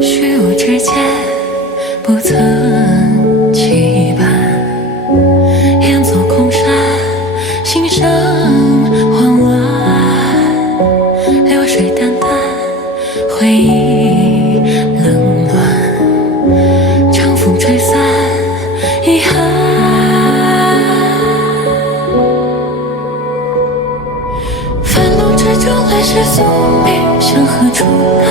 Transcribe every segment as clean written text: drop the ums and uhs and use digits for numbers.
虚无之间不曾期盼，眼作空山，心生慌乱，流水淡淡，回忆冷暖，长风吹散遗憾。繁露之中来时宿命，向何处谈？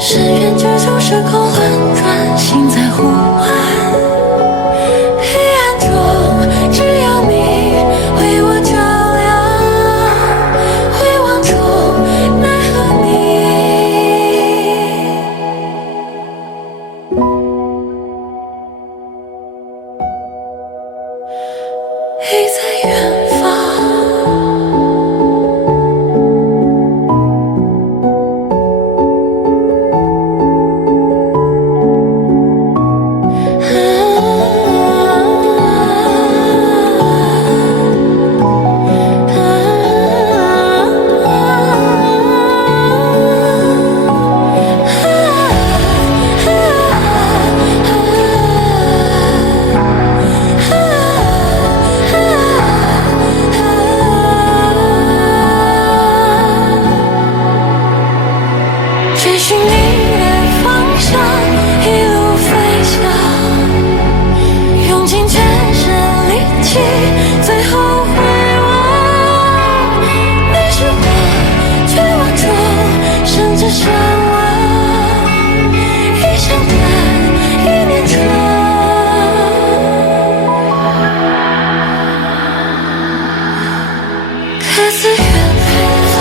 深渊之中，时空轮转，心在呼唤。黑暗中，只有你为我照亮。回望中，奈何你已在远方。追寻你的方向，一路飞翔，用尽全身力气，最后回望。你是我绝望中甚至向往，一相伴，一念长。各自远方。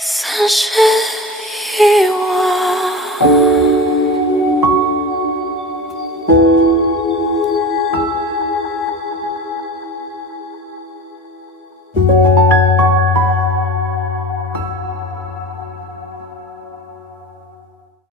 散失遗忘。